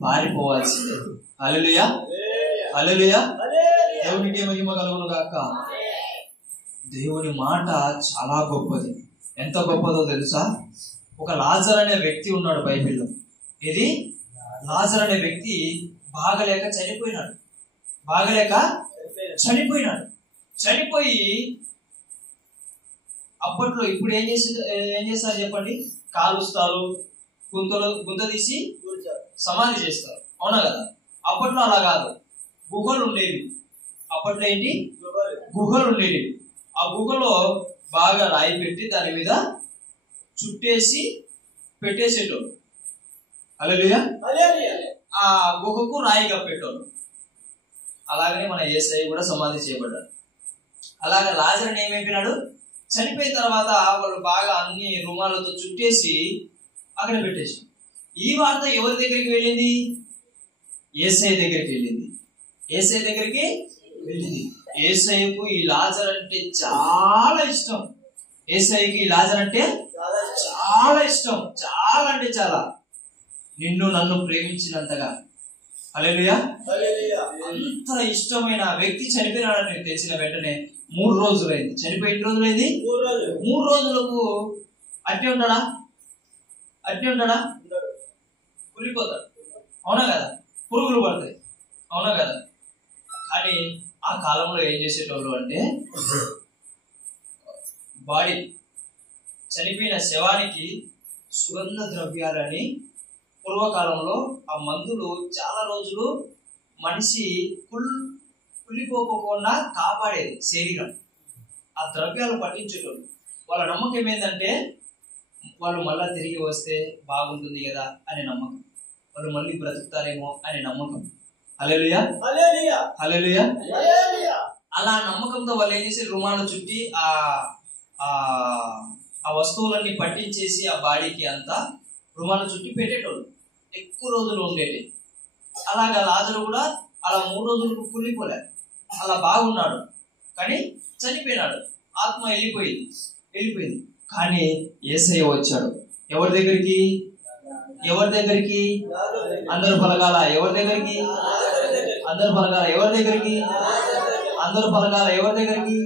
పారిపోవాల్సిందే. హల్లెలూయా, హల్లెలూయా. దేవునికి మహిమ కలుగును గాక. దేవుని మాట చాలా గొప్పది. ఎంత గొప్పదో తెలుసా? ఒక లాజర్ అనే వ్యక్తి ఉన్నాడు బైబిల్లో. ఇది లాజర్ అనే వ్యక్తి బాగలేక చనిపోయినాడు. చనిపోయి అప్పట్లో, ఇప్పుడు ఏం చేస్తారు చెప్పండి? కాలుస్తారు, గుంత తీసి సమాధి చేస్తారు, అవునా కదా? అప్పట్లో అలా కాదు, గుహలు ఉండేవి. అప్పట్లో ఏంటి? గుహలు ఉండేవి. ఆ గుహలో బాగా రాయి పెట్టి దాని మీద చుట్టేసి పెట్టేసేటోళ్ళు. హల్లెలూయా. ఆ గుహకు రాయి కప్పేటోళ్ళు. అలాగనే మన యేసయ్య కూడా సమాధి చేయబడ్డాడు. అలాగే లాజరుని ఏమైపోయినాడు? చనిపోయిన తర్వాత వాళ్ళు బాగా అన్ని రుమాలతో చుట్టేసి అక్కడ పెట్టేసి, ఈ వార్త ఎవరి దగ్గరికి వెళ్ళింది? యేసయ్య దగ్గరికి వెళ్ళింది. యేసయ్యకు ఈ లాజర్ అంటే చాలా ఇష్టం. యేసయ్యకి ఈ లాజర్ అంటే చాలా ఇష్టం, చాలా అంటే చాలా. నిన్ను నన్ను ప్రేమించినంతగా. హల్లెలూయా. అంత ఇష్టమైన వ్యక్తి చనిపోయినాడని తెలిసిన వెంటనే 3 రోజులైంది. చనిపోయి ఎన్ని రోజులైంది? 3 రోజులకు అట్టే ఉంటాడా? కుళ్ళిపోతాడు, అవునా కదా? పురుగులు పడతాయి, అవునా కదా? కానీ ఆ కాలంలో ఏం చేసేటోళ్ళు అంటే, బాడీ చనిపోయిన శవానికి సుగంధ ద్రవ్యాలని, పూర్వకాలంలో ఆ మందులు చాలా రోజులు మనిషి కుళ్ళిపోకుండా కాపాడేది శరీరం. ఆ ద్రవ్యాలు పట్టించేటోళ్ళు. వాళ్ళ నమ్మకం ఏంటంటే, వాళ్ళు మళ్ళా తిరిగి వస్తే బాగుంటుంది కదా అనే నమ్మకం, వాళ్ళు మళ్ళీ బ్రతుకుతారేమో అనే నమ్మకం. హల్లెలూయా, హల్లెలూయా. అలా నమ్మకంతో వాళ్ళు ఏం చేసి రుమాలు చుట్టి ఆ వస్తువులన్నీ పట్టించేసి ఆ బాడీకి అంతా రుమాలు చుట్టి పెట్టేటోళ్ళు. ఎక్కువ రోజులు ఉండేటి. అలాగా లాజరు కూడా అలా 3 రోజులకు కుళ్ళిపోలే, అలా బాగున్నాడు. కానీ చనిపోయినాడు, ఆత్మ వెళ్ళిపోయింది. కానీ యేసయ్య వచ్చాడు. ఎవరి దగ్గరికి? అందరూ పలకాల. ఎవరి దగ్గరికి? అందరూ పలకాల. ఎవరి దగ్గరికి?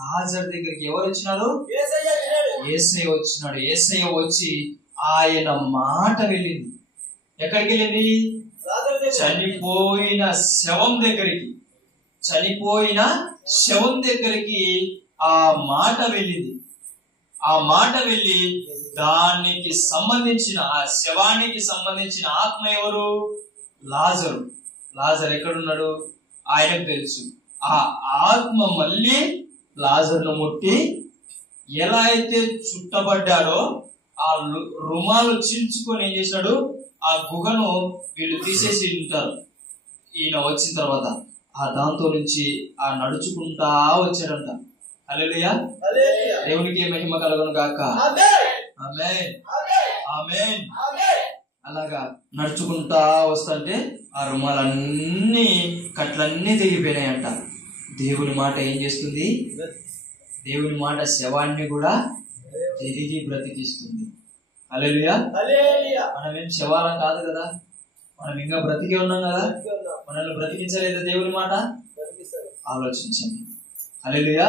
లాజర్ దగ్గరికి. ఎవరు వచ్చినారు? యేసయ్య వచ్చినాడు. యేసయ్య వచ్చి ఆయన మాట వెళ్ళింది. ఎక్కడికి వెళ్ళింది? చనిపోయిన శవం దగ్గరికి ఆ మాట వెళ్ళింది. ఆ మాట వెళ్ళి దానికి సంబంధించిన, ఆ శవానికి సంబంధించిన ఆత్మ ఎవరు? లాజరు. ఎక్కడున్నాడు? ఆయనకు తెలుసు. ఆ ఆత్మ మళ్ళీ లాజర్ను ముట్టి ఎలా అయితే చుట్టబడ్డాడో ఆ రుమాలు చించుకొని ఏం చేశాడు? ఆ గుహను వీళ్ళు తీసేసి ఉంటారు. ఈయన వచ్చిన తర్వాత ఆ దాంతో నుంచి ఆ నడుచుకుంటా వచ్చాడంట. హల్లెలూయా. దేవునికి మహిమ కలుగును గాక. ఆమేన్. ఆ ఆమేన్. అలాగా నడుచుకుంటా వస్తుంటే ఆ రుమాలన్నీ కట్లన్నీ తెగిపోయినాయంట. దేవుని మాట ఏం చేస్తుంది? దేవుని మాట శవాన్ని కూడా తిరిగి బ్రతికిస్తుంది. హల్లెలూయా. మనమేం శవాలం కాదు కదా, మనం ఇంకా బ్రతికే ఉన్నాం కదా. మనల్ని బ్రతికించలేదా దేవుని మాట? ఆలోచించండి. హల్లెలూయా.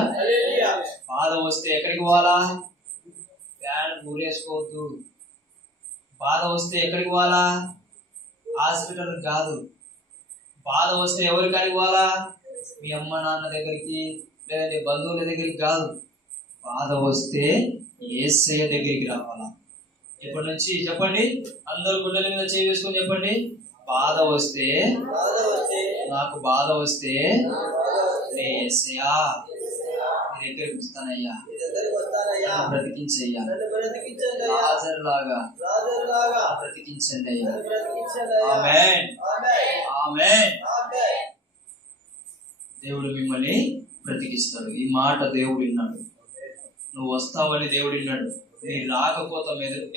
బాధ వస్తే ఎక్కడికి పోవాలా? ఫ్యాన్ ఊరేసుకోవద్దు. బాధ వస్తే ఎక్కడికి పోవాలా? హాస్పిటల్ కాదు. బాధ వస్తే ఎవరి కాడికి పోవాలా? మీ అమ్మ నాన్న దగ్గరికి, లేదంటే బంధువుల దగ్గరికి కాదు. బాధ వస్తే యేసయ్య దగ్గరికి రావాలా. ఇప్పటి నుంచి చెప్పండి, అందరూ గుండెల మీద చేయి వేసుకొని చెప్పండి, బాధ వస్తే, నాకు బాధ వస్తే యేసయ్యా నీ దగ్గరికి వస్తానయ్యా, బ్రతికించయ్యా, లాజరు లాగా బ్రతికించండి అయ్యా. ఆమేన్, ఆమేన్. దేవుడు మిమ్మల్ని బ్రతికిస్తాడు. ఈ మాట దేవుడు విన్నాడు. నువ్వు వస్తావని దేవుడు విన్నాడు. నీ రాకపోతే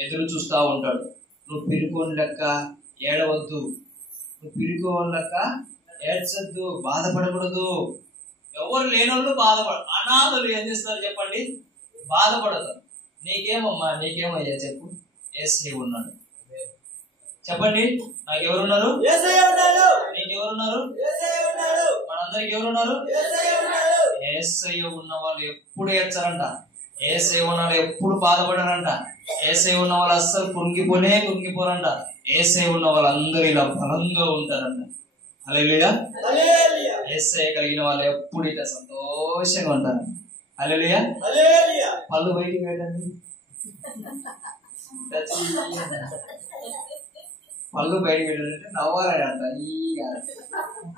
ఎదురు చూస్తా ఉంటాడు. నువ్వు పిరుకోని లెక్క ఏడవద్దు, నువ్వు పిరుకోని లెక్క ఏడ్చద్దు, బాధపడకూడదు. ఎవరు లేనోళ్ళు అనాథలు ఏం చేస్తారు చెప్పండి? బాధపడతారు. నీకేమమ్మా, నీకేమయ్యా చెప్పు? యేసయ్య ఉన్నాడు. చెప్పండి, నాకెవరున్నారు? నీకెవరున్నారు? మనందరికి ఎవరున్నారు? యేసయ్య ఉన్న వాళ్ళు ఎప్పుడు ఏడ్చారంట. యేసయ్య ఉన్న వాళ్ళు ఎప్పుడు బాధపడారంట. యేసయ్య ఉన్న వాళ్ళు అస్సలు కృంగిపోరంట. యేసయ్య ఉన్న వాళ్ళందరూ ఇలా బలంగా ఉంటారంట. హల్లెలూయా. యేసయ్య కలిగిన వాళ్ళు ఎప్పుడు ఇట్లా సంతోషంగా ఉంటారు. హల్లెలూయా. పళ్ళు బయటికి పెట్టండి, పళ్ళు బయటికి పెట్టండి, నవ్వాలని అంట.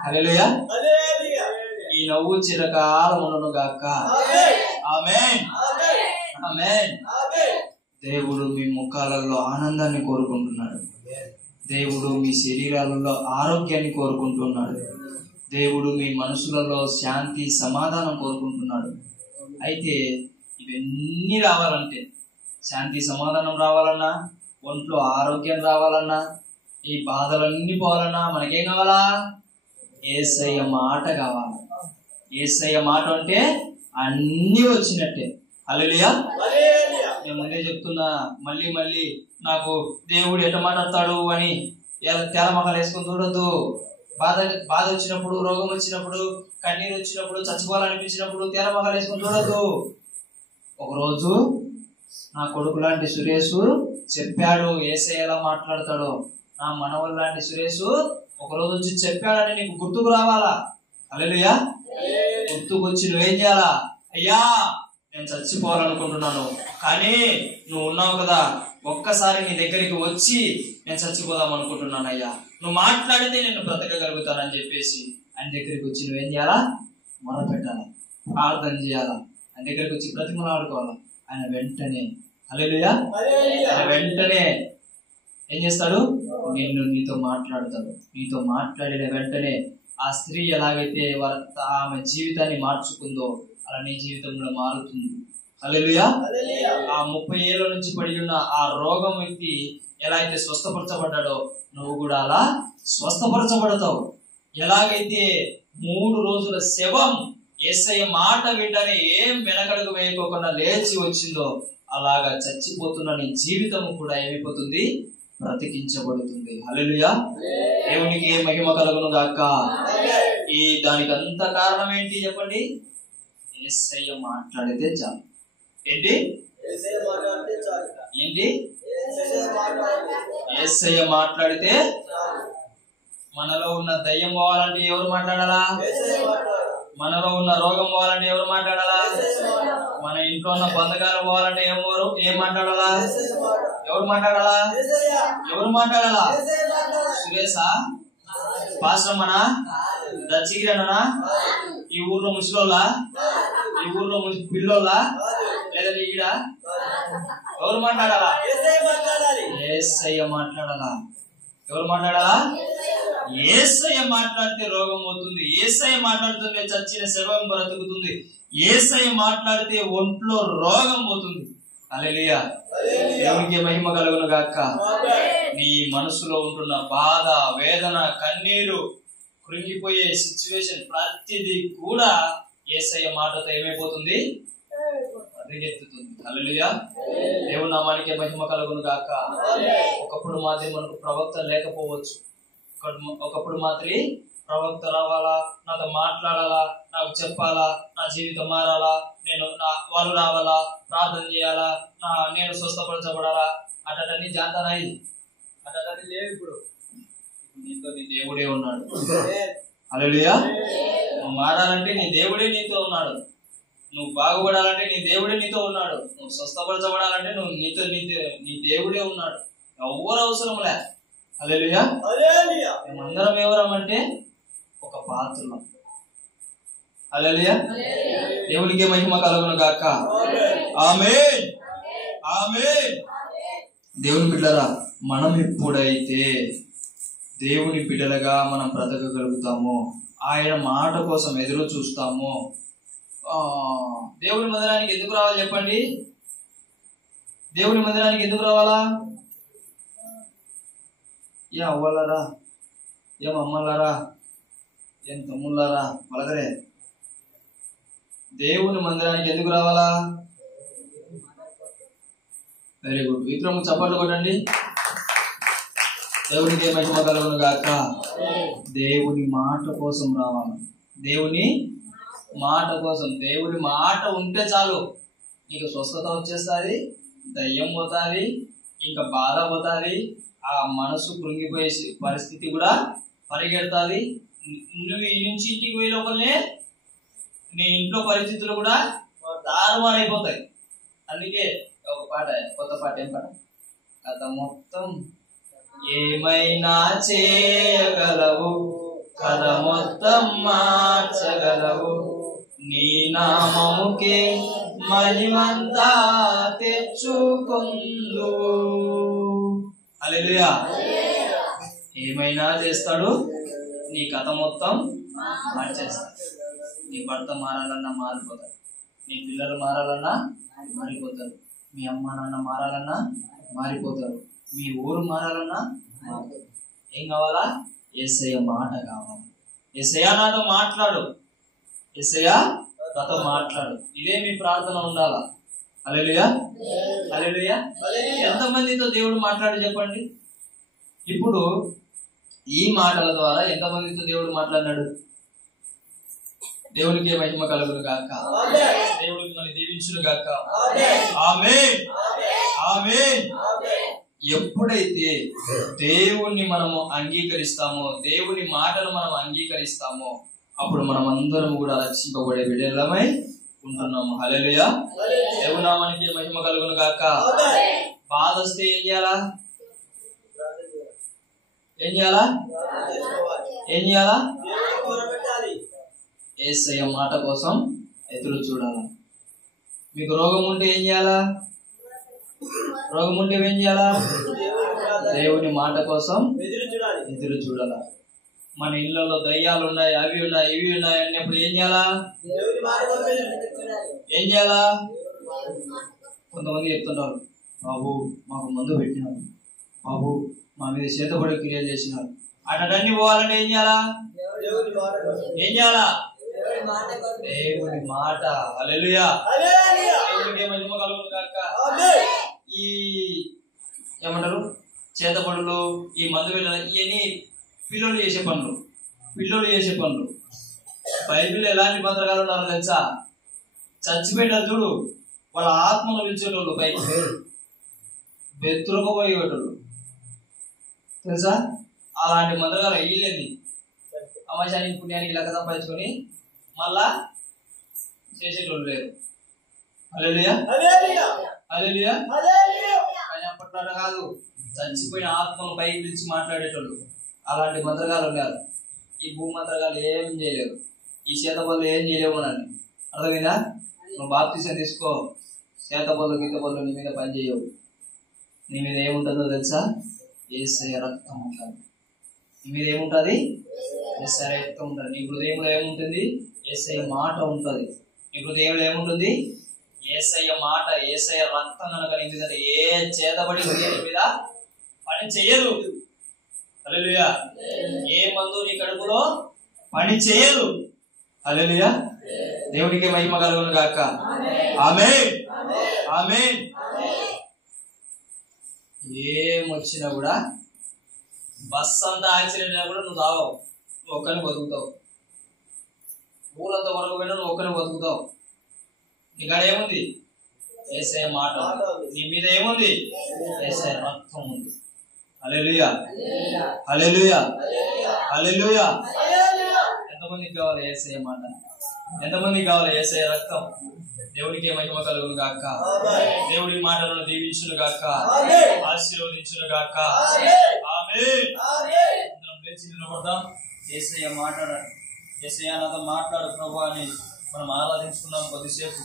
హల్లెలూయా. ఈ నవ్వు చిరకాలం ఉండను గాక. ఆమేన్, ఆమేన్. దేవుడు మీ ముఖాలలో ఆనందాన్ని కోరుకుంటున్నాడు. దేవుడు మీ శరీరాలలో ఆరోగ్యాన్ని కోరుకుంటున్నాడు. దేవుడు మీ మనసులలో శాంతి సమాధానం కోరుకుంటున్నాడు. అయితే ఇవన్నీ రావాలంటే, శాంతి సమాధానం రావాలన్నా, ఒంట్లో ఆరోగ్యం రావాలన్నా, ఈ బాధలన్నీ పోవాలన్నా మనకేం కావాలా? యేసయ్య మాట కావాలి. యేసయ్య మాట అంటే అన్ని వచ్చినట్టే. హల్లెలూయా. నేను ముందే చెప్తున్నా, మళ్ళీ నాకు దేవుడు ఎట్ట మాట్లాడతాడు అని తేలమొహాలు వేసుకొని చూడొద్దు. బాధ వచ్చినప్పుడు, రోగం వచ్చినప్పుడు, కన్నీరు వచ్చినప్పుడు, చచ్చిపోవాలనిపించినప్పుడు తేలమొహాలు వేసుకొని చూడొద్దు. ఒకరోజు నా కొడుకు లాంటి సురేష్ చెప్పాడు యేసయ్య ఎలా మాట్లాడతాడో. నా మనవడు లాంటి సురేష్ ఒకరోజు వచ్చి చెప్పాడని నీకు గుర్తుకు రావాలా. హల్లెలూయా. గుర్తుకు వచ్చి నువ్వేం చేయాలా? అయ్యా నేను చచ్చిపోవాలనుకుంటున్నాను, కానీ నువ్వు ఉన్నావు కదా, ఒక్కసారి నీ దగ్గరికి వచ్చి నేను చచ్చిపోదాం అనుకుంటున్నాను అయ్యా, నువ్వు మాట్లాడితే నేను బ్రతకగలుగుతానని చెప్పేసి ఆయన దగ్గరికి వచ్చి నువ్వేం చేయాలా? మొరపెట్టాలా, ప్రార్థన చేయాలా, ఆయన దగ్గరికి వచ్చి బ్రతిమలాడుకోవాలా. ఆయన వెంటనే, హల్లెలూయా, ఆయన వెంటనే ఏం చేస్తాడు? నీతో మాట్లాడతాడు. నీతో మాట్లాడిన వెంటనే ఆ స్త్రీ ఎలాగైతే ఆమె జీవితాన్ని మార్చుకుందో అలా నీ జీవితం కూడా మారుతుంది. హల్లెలూయా. ఆ 30 ఏళ్ల నుంచి పడి ఉన్న ఆ రోగం వ్యక్తి ఎలా అయితే స్వస్థపరచబడ్డాడో నువ్వు కూడా అలా స్వస్థపరచబడతావు. ఎలాగైతే 3 రోజుల శవం యేసయ్య మాట వింటనే ఏం వెనకడుగు వేయకోకుండా లేచి వచ్చిందో అలాగా చచ్చిపోతున్న నీ జీవితం కూడా ఏమైపోతుంది? బ్రతికించబడుతుంది. హల్లెలూయా. దేవునికి మహిమ కలుగును గాక. ఈ దానికి అంత కారణం ఏంటి చెప్పండి? యేసయ్య మాట్లాడితే చాలు. ఏంటి? యేసయ్య మాట్లాడితే. మనలో ఉన్న దయ్యం పోవాలంటే ఎవరు మాట్లాడాలా? మనలో ఉన్న రోగం పోవాలంటే ఎవరు మాట్లాడాలా? మన ఇంట్లో ఉన్న బంధకాలు పోవాలంటే ఏం మాట్లాడాలా? ఎవరు మాట్లాడాలా? ఎవరు మాట్లాడాలా? సురేశా? పాశ్రమ్మనా? దచ్చిగిరనా? ఈ ఊర్లో ముసలోళ్ళా? ఈ ఊర్లో పిల్లోళ్ళా? లేదంటే ఈడ? ఎవరు మాట్లాడాలా? యేసయ్య మాట్లాడాలా. ఎవరు మాట్లాడాలా? యేసయ్య మాట్లాడితే రోగం పోతుంది. యేసయ్య మాట్లాడుతుంటే చచ్చిన శవం బ్రతుకుతుంది. యేసయ్య మాట్లాడితే ఒంట్లో రోగం పోతుంది. హల్లెలూయా. దేవునికి మహిమ కలుగును గాక. నీ మనసులో ఉంటున్న బాధ, వేదన, కన్నీరు, కృంగిపోయే సిచ్యువేషన్ ప్రతిదీ కూడా యేసయ్య మాటతో ఏమైపోతుంది? పరిగెత్తుతుంది. హల్లెలూయా. దేవుని నామానికి మహిమ కలుగును గాక. ఒకప్పుడు మాత్రం మనకు ప్రవక్త లేకపోవచ్చు. ఒకప్పుడు మాత్రం ప్రవక్త రావాలా, నాతో మాట్లాడాలా, నాకు చెప్పాలా, నా జీవితం మారాలా, వాళ్ళు రావాలా, ప్రార్థన చేయాలా, నేను స్వస్థపరచబడాలా, అటన్నీ జాంతానాయి. అటన్నీ లేవు. ఇప్పుడు నీతో నీ దేవుడే ఉన్నాడు. హల్లెలూయా. నువ్వు మారాలంటే నీ దేవుడే నీతో ఉన్నాడు. నువ్వు బాగుపడాలంటే నీ దేవుడే నీతో ఉన్నాడు. నువ్వు స్వస్థపరచబడాలంటే నీ దేవుడే ఉన్నాడు. ఎవ్వరు అవసరం లే. హల్లెలూయా. మేమందరం ఎవరమంటే ఒక పాత్రలం. హల్లెలూయా. దేవునికి మహిమ కలుగును గాక. ఆమేన్, ఆమేన్. దేవుని బిడ్డలారా, మనం ఎప్పుడైతే దేవుని బిడ్డలుగా మనం బ్రతకగలుగుతామో, ఆయన మాట కోసం ఎదురు చూస్తామో, దేవుని మందిరానికి ఎందుకు రావాలి చెప్పండి? దేవుని మందిరానికి ఎందుకు రావాలా? ఏం అవ్వాలరా, ఏం అమ్మలారా, ఏం తమ్ముళ్ళారా, పలకరే. దేవుని మందిరానికి ఎందుకు రావాలా? Very good. విక్రమ్ చప్పట్లు కొట్టండి. దేవునికి మహిమ కలుగును గాక. దేవుని మాట కోసం రావాలి. దేవుని మాట కోసం. దేవుని మాట ఉంటే చాలు. నీకు స్వస్థత వచ్చేస్తుంది, దయ్యం పోతుంది, ఇంకా బాధ పోతుంది, ఆ మనసు కృంగిపోయే పరిస్థితి కూడా పరిగెడుతుంది. నువ్వు ఈ నుంచి ఇంటికి పోయే లోపలనే నీ ఇంట్లో పరిస్థితులు కూడా తారుమారైపోతాయి. అందుకే ఒక పాట, కొత్త పాట. ఏం పాట? కథ మొత్తం ఏమైనా చేయగలవు, కథ మొత్తం మార్చగలవు, నీ నామముకే మహిమంతా తెచ్చుకొందు. హల్లెలూయా. ఏమైనా చేస్తాడు, నీ కథ మొత్తం మార్చేస్తాడు. నీ భర్త మారాలన్నా మారిపోతాడు, నీ పిల్లలు మారాలన్నా మారిపోతారు, మీ అమ్మ నాన్న మారాలన్నా మారిపోతారు, మీ ఊరు మారాలన్నా మారిపోతారు. ఏం కావాలా? యేసయ్య మాట కావాలి. యేసయ్య నాతో మాట్లాడు, యేసయ్య నాతో మాట్లాడు. ఇదే మీ ప్రార్థన ఉండాలా. హల్లెలూయా, హల్లెలూయా. ఎంతమందితో దేవుడు మాట్లాడు చెప్పండి. ఇప్పుడు ఈ మాటల ద్వారా ఎంతమందితో దేవుడు మాట్లాడినాడు? దేవునికి మహిమ కలుగును గాక. దేవుడికి మనం దీవించును గాక. ఆమేన్, ఆమేన్. ఎప్పుడైతే దేవుణ్ణి మనము అంగీకరిస్తామో, దేవుని మాటను మనం అంగీకరిస్తామో, అప్పుడు మనం అందరం కూడా రక్షింపబడే బిడ్డలమై ఉంటున్నాము. హల్లెలూయా. దేవుని నామానికి మహిమ కలుగును గాక. బాధ వస్తే ఏం చేయాలా? ఏం చేయాలా? ఏం చేయాలా? యేసయ్య మాట కోసం ఎదురు చూడాలా. మీకు రోగం ఉంటే ఏం చేయాలా? రోగం ఉంటే ఏం చేయాలా? దేవుని మాట కోసం ఎదురు చూడాలా. మన ఇళ్లలో దయ్యాలు ఉన్నాయి, అవి ఉన్నాయి, ఇవి ఉన్నాయి అన్నప్పుడు ఏం చేయాలా? ఏం చేయాలా? కొంతమంది చెప్తున్నారు, బాబు మాకు మందు పెట్టినారు, బాబు మా మీద చేతబడి క్రియ చేసినారు. అటన్నీ పోవాలంటే ఏం చేయాలా? ఏం చేయాలా? దేవుని మాట. హల్లెలూయా. దేవునికి మహిమ కలుగును గాక. ఈ ఏమంటారు, చేతబడులు, ఈ మందు వెళ్ళ, ఇవన్నీ పిల్లలు చేసే పనులు. బైబిల్ ఎలాంటి మంత్రగాలు ఉన్నారో తెలుసా? చచ్చిపోయినారు చూడు, వాళ్ళ ఆత్మను పిలిచేటోళ్ళు, పైకి బెత్తురుకుపోయేటోళ్ళు తెలుసా? అలాంటి మంత్రగాలు అయ్యేది. అమాశానికి పుణ్యానికి లెక్క సంపాదించుకొని మళ్ళా చేసేటోళ్ళు లేరు. హల్లెలూయా, హల్లెలూయా. కానీ అప్పట్లో కాదు, చచ్చిపోయిన ఆత్మను పైకి పిలిచి మాట్లాడేటోళ్ళు. అలాంటి మంత్రగాలు ఉన్నారు. ఈ భూమంత్రగాలు ఏం చేయలేరు, ఈ చేతబళ్ళు ఏం చేయలేవు. నన్ను అర్థమైందా? నువ్వు బాప్తిసం తీసుకో, చేతబళ్ళు గీతబళ్ళు నీ మీద పని చేయవు. నీ మీద ఏముంటుందో తెలుసా? యేసయ్య రక్తం ఉంటుంది. నీ మీద ఏముంటుంది? యేసయ్య రక్తం ఉంటుంది. నీ హృదయంలో ఏముంటుంది? యేసయ్య మాట ఉంటుంది. నీ హృదయంలో ఏముంటుంది? యేసయ్య మాట, యేసయ్య రక్తం కనుక నీ మీద ఏ చేతబడి హృదయం మీద పని చేయదు. హల్లెలూయా. ఏ మందు నీ కడుపులో పని చేయదు. హల్లెలూయా. దేవుడికి మహిమ కలుగును గాక. ఆమేన్, ఆమేన్. ఏమొచ్చినా కూడా, బస్ అంతా యాక్సిడెంట్ అయినా కూడా నువ్వు తాగవు, నువ్వు ఒక్కరిని బతుకుతావు. ఊరంతా వరకు పోయినా నువ్వు ఒక్కరిని బతుకుతావు. నీ కాడ ఏముంది? యేసయ్య మాట. నీ మీద ఏముంది? యేసయ్య రక్తం ఉంది. హల్లెలూయా, హల్లెలూయా, హల్లెలూయా. ఎంతమందికి కావాలి యేసయ్య మాట? ఎంతమందికి కావాలి యేసయ్య రక్తం? దేవుడికి మహిమ కలుగును గాక. దేవుడి మాటలను దీవించును గాక, ఆశీర్వదించును గాక. ఆమేన్. అందరం లేచి నిలబడదాం. యేసయ్య మాట్లాడాలి. యేసయ్య నాతో మాట్లాడు ప్రభువా అని మనం ఆరాధించుకున్నాం కొద్దిసేపు.